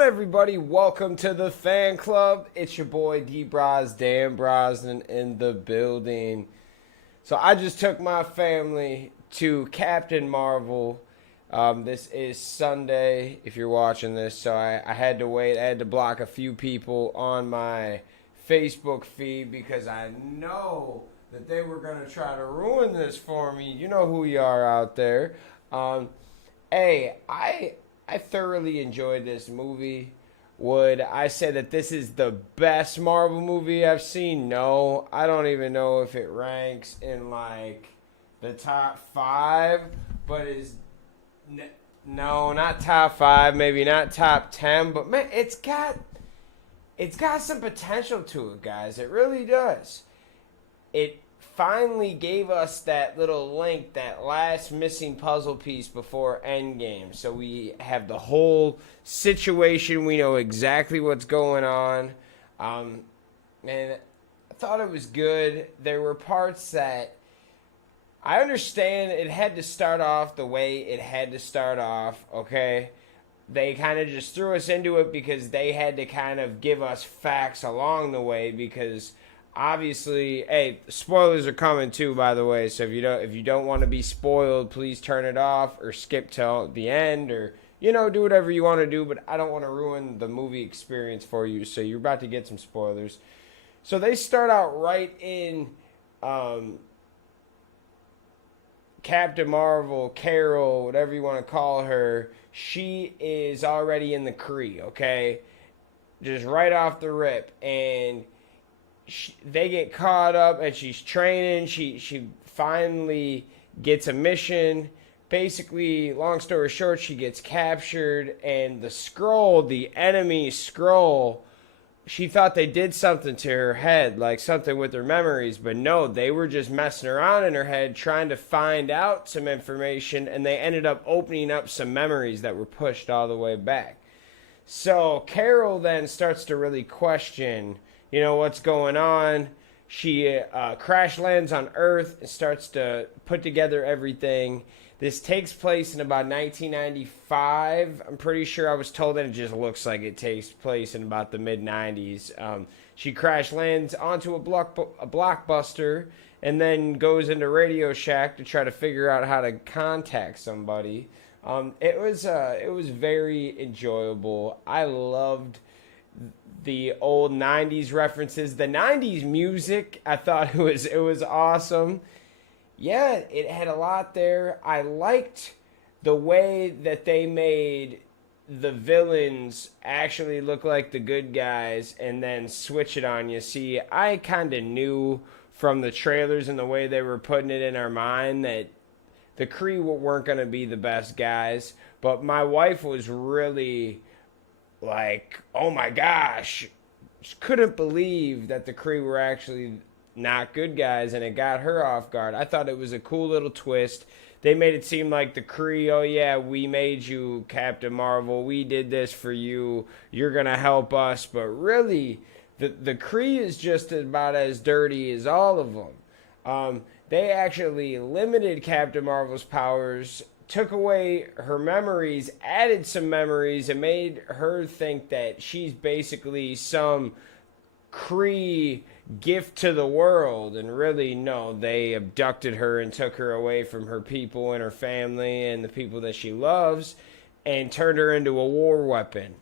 on, everybody? Welcome to the fan club. It's your boy D Bros, Dan Brosnan in the building. So I just took my family to Captain Marvel. This is Sunday, if you're watching this, so I had to wait. I had to block a few people on my Facebook feed because I know that they were going to try to ruin this for me. You know who you are out there. Hey, I thoroughly enjoyed this movie. Would I say that this is the best Marvel movie I've seen? No, I don't even know if it ranks in like the top five, but no, not top five, maybe not top 10, but man, it's got some potential to it, guys. It really does. It finally gave us that little link, that last missing puzzle piece before Endgame. So we have the whole situation. We know exactly what's going on. And I thought it was good. There were parts that I understand it had to start off the way it had to start off, okay? They kind of just threw us into it because they had to kind of give us facts along the way because obviously, hey, spoilers are coming too, by the way. So if you don't want to be spoiled, please turn it off or skip till the end, or do whatever you want to do. But I don't want to ruin the movie experience for you. So you're about to get some spoilers. So they start out right in Captain Marvel, Carol, whatever you want to call her. She is already in the Kree, okay? Just right off the rip, and they get caught up and she's training. She finally gets a mission. Basically, long story short, she gets captured, and the Skrull, the enemy Skrull, she thought they did something to her head, like something with her memories, but no, they were just messing around in her head trying to find out some information, and they ended up opening up some memories that were pushed all the way back. So Carol then starts to really question what's going on. She crash lands on Earth and starts to put together everything. This takes place in about 1995. I'm pretty sure. I was told that it just looks like it takes place in about the mid-90s. She crash lands onto a blockbuster and then goes into Radio Shack to try to figure out how to contact somebody. It was very enjoyable. I loved the old 90s references, the 90s music. I thought it was awesome. Yeah, it had a lot there. I liked the way that they made the villains actually look like the good guys and then switch it on you. See, I kind of knew from the trailers and the way they were putting it in our mind that the Kree weren't going to be the best guys, but my wife was really like, oh my gosh, couldn't believe that the Kree were actually not good guys, and it got her off guard. I thought it was a cool little twist. They made it seem like the Kree, oh yeah, we made you Captain Marvel, we did this for you, you're gonna help us, but really, the Kree is just about as dirty as all of them. They actually limited Captain Marvel's powers, took away her memories, added some memories, and made her think that she's basically some Kree gift to the world. And really, no, they abducted her and took her away from her people and her family and the people that she loves and turned her into a war weapon.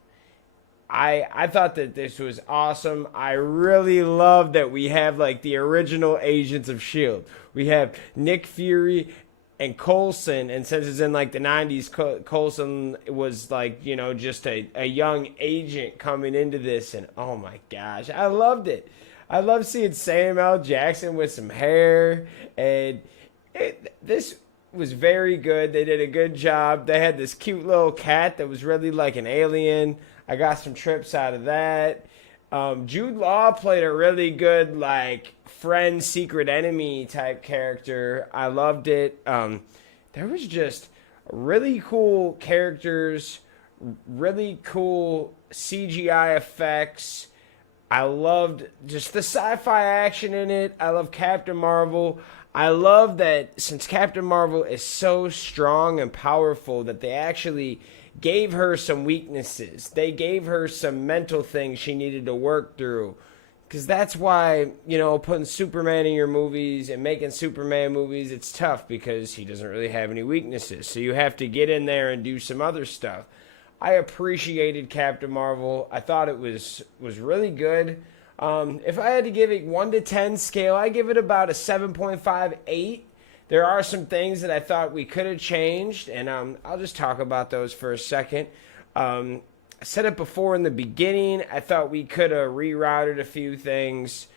I thought that this was awesome. I really love that we have like the original Agents of S.H.I.E.L.D. We have Nick Fury and Coulson, and since it's in like the 90s, Coulson was like, just a young agent coming into this, and oh my gosh, I loved it. I love seeing Samuel L. Jackson with some hair, and this was very good. They did a good job. They had this cute little cat that was really like an alien. I got some trips out of that. Jude Law played a really good, like, friend, secret enemy type character. I loved it. There was just really cool characters, really cool CGI effects. I loved just the sci-fi action in it. I love Captain Marvel. I love that since Captain Marvel is so strong and powerful that they actually gave her some weaknesses. They gave her some mental things she needed to work through. Because that's why, putting Superman in your movies and making Superman movies, it's tough because he doesn't really have any weaknesses. So you have to get in there and do some other stuff. I appreciated Captain Marvel. I thought it was really good. If I had to give it 1 to 10 scale, I give it about a 7.58. There are some things that I thought we could have changed, and I'll just talk about those for a second. I said it before in the beginning. I thought we could have rerouted a few things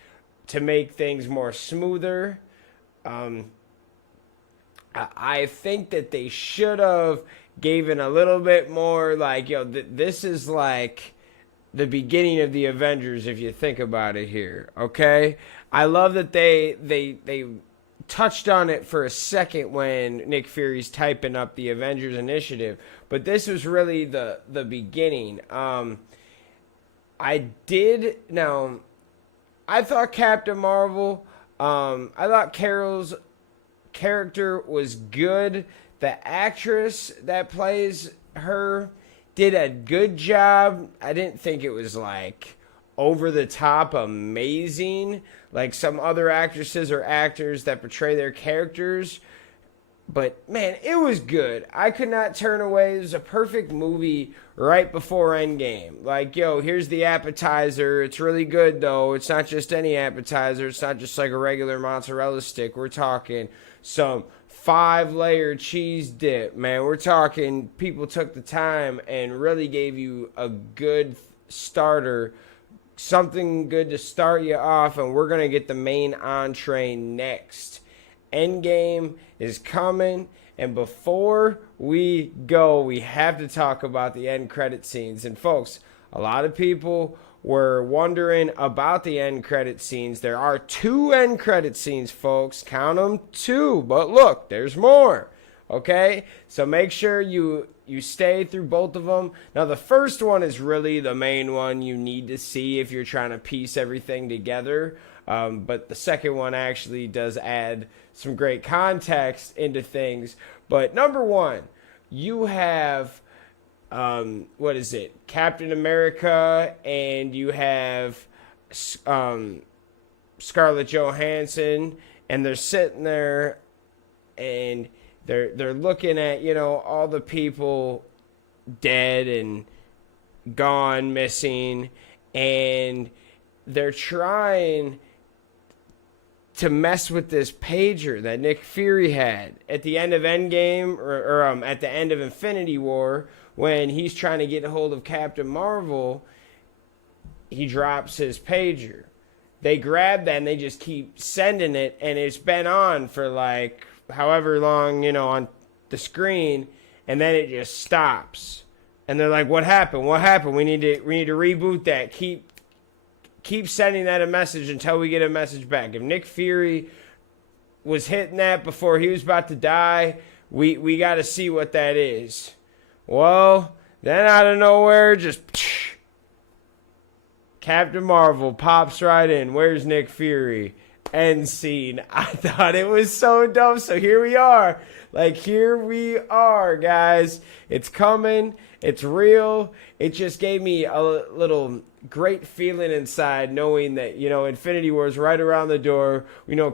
to make things more smoother. I think that they should have given a little bit more, like, this is like the beginning of the Avengers, if you think about it here, okay? I love that they touched on it for a second when Nick Fury's typing up the Avengers Initiative, but this was really the beginning. I thought Captain Marvel, I thought Carol's character was good. The actress that plays her did a good job. I didn't think it was like over the top amazing like some other actresses or actors that portray their characters. But man, it was good. I could not turn away. It was a perfect movie right before Endgame. Like, here's the appetizer. It's really good though. It's not just any appetizer. It's not just like a regular mozzarella stick. We're talking some 5-layer cheese dip, man. We're talking people took the time and really gave you a good starter, something good to start you off, and we're going to get the main entree next. Endgame is coming, and before we go, we have to talk about the end credit scenes. And folks, a lot of people were wondering about the end credit scenes. There are 2 end credit scenes, folks. Count them, 2. But look, there's more. Okay? So make sure you stay through both of them. Now, the first one is really the main one you need to see if you're trying to piece everything together. But the second one actually does add some great context into things. But number 1, you have Captain America, and you have Scarlett Johansson, and they're sitting there, and they're looking at all the people dead and gone, missing, and they're trying to mess with this pager that Nick Fury had at the end of Endgame, or at the end of Infinity War. When he's trying to get a hold of Captain Marvel, he drops his pager. They grab that and they just keep sending it, and it's been on for like however long, on the screen, and then it just stops. And they're like, "What happened? What happened? We need to reboot that. Keep sending that a message until we get a message back." If Nick Fury was hitting that before he was about to die, we got to see what that is. Well, then out of nowhere, just Captain Marvel pops right in. Where's Nick Fury? End scene. I thought it was so dope. So here we are. Here we are, guys. It's coming. It's real. It just gave me a little great feeling inside knowing that, Infinity War is right around the door.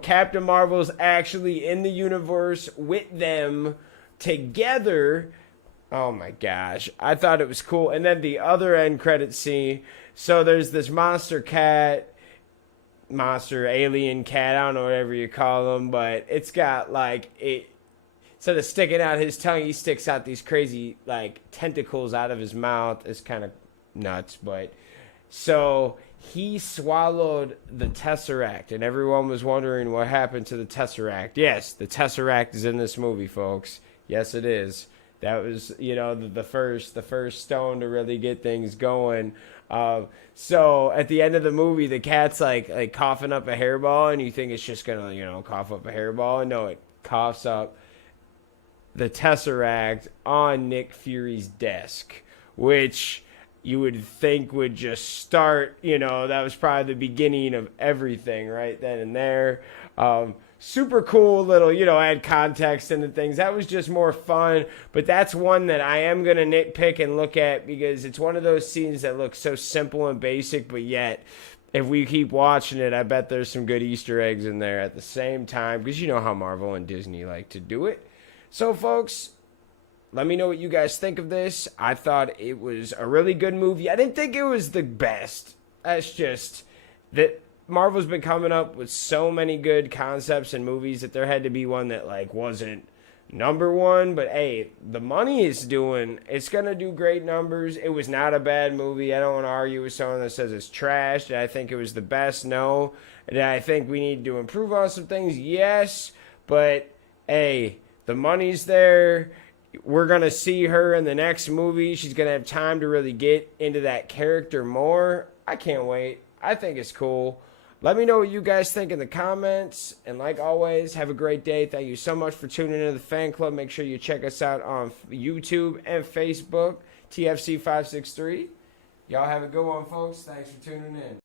Captain Marvel's actually in the universe with them together. Oh my gosh. I thought it was cool. And then the other end credit scene. So there's this monster alien cat, I don't know, whatever you call them, but it's got instead of sticking out his tongue, he sticks out these crazy tentacles out of his mouth. It's kind of nuts, but so he swallowed the Tesseract, and everyone was wondering what happened to the Tesseract. Yes, the Tesseract is in this movie, folks. Yes, it is. That was, the first stone to really get things going. So at the end of the movie, the cat's like coughing up a hairball, and you think it's just gonna, cough up a hairball. And no, it coughs up the Tesseract on Nick Fury's desk, which, you would think would just start. That was probably the beginning of everything right then and there. Super cool little, add context into things. That was just more fun. But that's one that I am going to nitpick and look at because it's one of those scenes that looks so simple and basic, but yet if we keep watching it, I bet there's some good Easter eggs in there at the same time because you know how Marvel and Disney like to do it. So, folks, let me know what you guys think of this. I thought it was a really good movie. I didn't think it was the best. That's just that Marvel's been coming up with so many good concepts and movies that there had to be one that wasn't number one. But hey, the money is it's gonna do great numbers. It was not a bad movie. I don't want to argue with someone that says it's trash. Did I think it was the best? No. Did I think we need to improve on some things? Yes. But hey, the money's there. We're going to see her in the next movie. She's going to have time to really get into that character more. I can't wait. I think it's cool. Let me know what you guys think in the comments. And like always, have a great day. Thank you so much for tuning into the fan club. Make sure you check us out on YouTube and Facebook, TFC563. Y'all have a good one, folks. Thanks for tuning in.